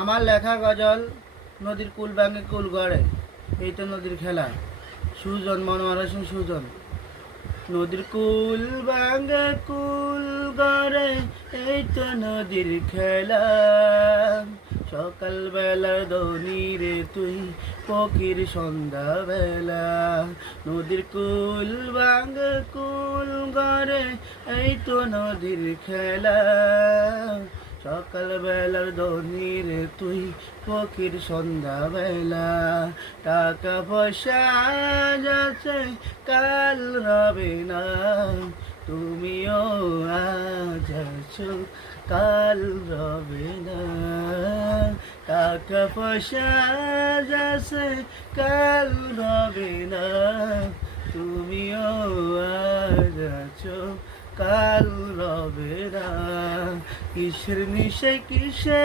আমার লেখা গজল নদীর কুল ভাঙে কুল গড়ে, এই তো নদীর খেলা। সুজন মনোয়ারা সিং সুজন। নদীর কুল ভাঙে কুল গড়ে, এই তো নদীর খেলা। সকাল বেলার ধনী রে তুই, পক্ষীর সন্ধ্যা বেলা। নদীর কুল ভাঙে কুল গড়ে, এই তো নদীর খেলা। সকাল বেলার ধনী রে তুই, পক্ষীর সন্ধ্যা বেলা। টাকা পয়সা যাচ্ছে কাল রবে না, তুমিও আজ আছো কাল রবে না। টাকা পয়সা যাচ্ছে কাল রবে না, তুমিও আজ আছো কাল রবে না। কিসের নিশে কিসে